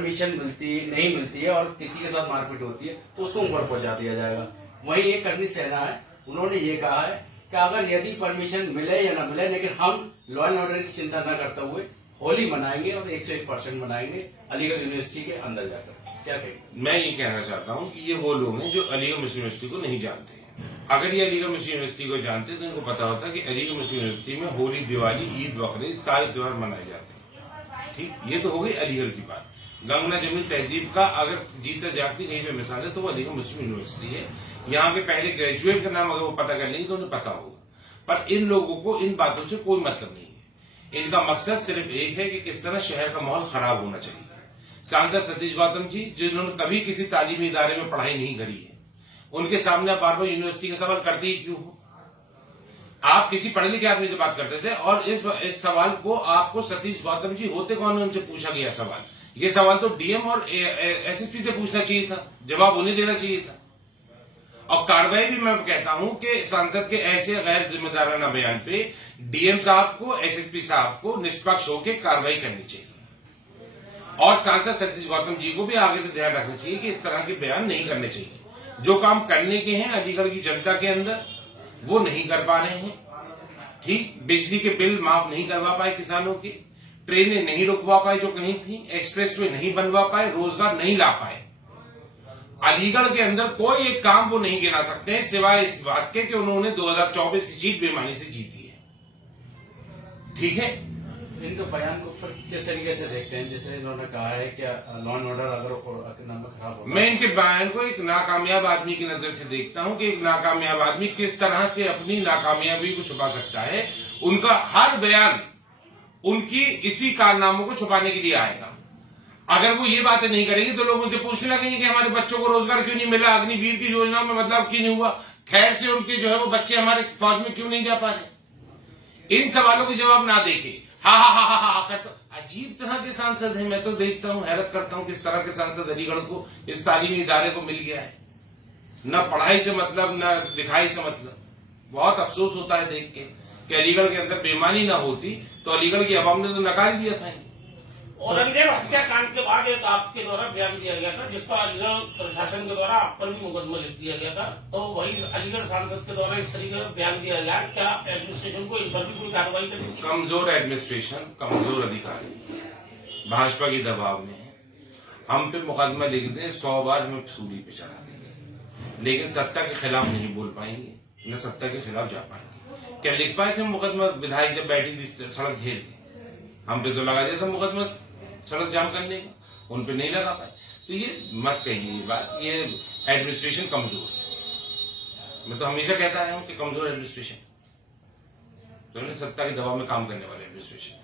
Permission नहीं मिलती है और किसी के साथ मारपीट होती है तो उसको ऊपर पहुंचा दिया जाएगा। वहीं एक करनी सेना है, उन्होंने ये कहा है कि अगर यदि परमिशन मिले या न मिले, लेकिन हम लॉ एंड ऑर्डर की चिंता न करते हुए होली मनाएंगे और 101% मनाएंगे अलीगढ़ यूनिवर्सिटी के अंदर जाकर। क्या कहेंगे? मैं ये कहना चाहता हूँ कि ये वो लोग हैं जो अलीगढ़ मुस्लिम यूनिवर्सिटी को नहीं जानते हैं। अगर ये अलीगढ़ मुस्लिम यूनिवर्सिटी को जानते तो इनको पता होता कि अलीगढ़ मुस्लिम यूनिवर्सिटी में होली, दिवाली, ईद, बकरीद सारे त्योहार मनाए जाते हैं। ठीक, ये तो हो गई अलीगढ़ की बात। गंगना जमीन तहजीब का अगर जीता जागती कहीं पे मिसाल है तो वो अलीगढ़ मुस्लिम यूनिवर्सिटी है। यहाँ के पहले ग्रेजुएट का नाम अगर वो पता कर लेंगे तो उन्हें पता होगा। पर इन लोगों को इन बातों से कोई मतलब नहीं है। इनका मकसद सिर्फ एक है कि किस तरह शहर का माहौल खराब होना चाहिए। सांसद सतीश गौतम जी, जिन्होंने कभी किसी तालीमी इदारे में पढ़ाई नहीं करी है, उनके सामने आप बार बार यूनिवर्सिटी का सवाल करते ही क्यों हो? आप किसी पढ़े लिखे आदमी से बात करते थे और इस सवाल को आपको सतीश गौतम जी होते कौन है उनसे पूछा गया सवाल। ये सवाल तो डीएम और एसएसपी से पूछना चाहिए था, जवाब उन्हें देना चाहिए था। और कार्रवाई भी मैं कहता हूं कि सांसद के ऐसे गैर जिम्मेदाराना बयान पे डीएम साहब को, एसएसपी साहब को निष्पक्ष होकर कार्रवाई करनी चाहिए। और सांसद सतीश गौतम जी को भी आगे से ध्यान रखना चाहिए कि इस तरह के बयान नहीं करने चाहिए। जो काम करने के हैं अलीगढ़ की जनता के अंदर वो नहीं कर पा रहे हैं। ठीक, बिजली के बिल माफ नहीं करवा पाए किसानों के, ट्रेनें नहीं रुकवा पाए जो कहीं थी, एक्सप्रेसवे नहीं बनवा पाए, रोजगार नहीं ला पाए। अलीगढ़ के अंदर कोई एक काम वो नहीं गिना सकते हैं सिवाय इस बात के कि उन्होंने 2024 की सीट बेईमानी से जीती है। ठीक है, इनके बयान को फिर किस तरीके से देखते हैं? जैसे इन्होंने कहा है कि लॉ एंड ऑर्डर अगर खराब हो, मैं इनके बयान को एक नाकामयाब आदमी की नजर से देखता हूं कि एक नाकामयाब आदमी किस तरह से अपनी नाकामयाबी को छुपा सकता है। उनका हर बयान उनकी इसी कारनामों को छुपाने के लिए आएगा। अगर वो ये बातें नहीं करेंगे तो लोग उनसे पूछने लगेंगे कि हमारे बच्चों को रोजगार क्यों नहीं मिला, अग्निवीर की योजना में बदलाव क्यों नहीं हुआ, खैर से उनके जो है वो बच्चे हमारे फौज में क्यों नहीं जा पा रहे। इन सवालों के जवाब ना देके हा हा हा हा हा करता। अजीब तरह के सांसद हैं। मैं तो देखता हूं, हैरत करता हूं किस तरह के सांसद अलीगढ़ को, इस तालीमी इदारे को मिल गया है। न पढ़ाई से मतलब, न लिखाई से मतलब। बहुत अफसोस होता है देख के कि अलीगढ़ के अंदर बेईमानी ना होती तो अलीगढ़ की अवाम ने तो नकार दिया था। औरंगजेब हत्याकांड के बाद एक आपके द्वारा बयान दिया गया था जिस पर अलीगढ़ प्रशासन के द्वारा आप पर भी मुकदमा लिख दिया गया था, तो वही अलीगढ़ सांसद के द्वारा इस तरीके का बयान दिया गया। क्या एडमिनिस्ट्रेशन को इस पर भी कोई कार्रवाई करनी चाहिए? कमजोर एडमिनिस्ट्रेशन, कमजोर अधिकारी भाजपा के दबाव में है। हम पे मुकदमा लिख दें 100 बार हमें सूली पे चढ़ा देंगे, लेकिन सत्ता के खिलाफ नहीं बोल पाएंगे, न सत्ता के खिलाफ जा पाएंगे। क्या लिख पाए थे मुकदमा? विधायक जब बैठी थी सड़क घेर के, हम पे तो लगा दिया था मुकदमा सड़क जाम करने का, उन पे नहीं लगा पाए। तो ये मत कहिए ये बात, ये एडमिनिस्ट्रेशन कमजोर है। मैं तो हमेशा कहता आया हूं कि कमजोर एडमिनिस्ट्रेशन, तो सत्ता के दबाव में काम करने वाले एडमिनिस्ट्रेशन।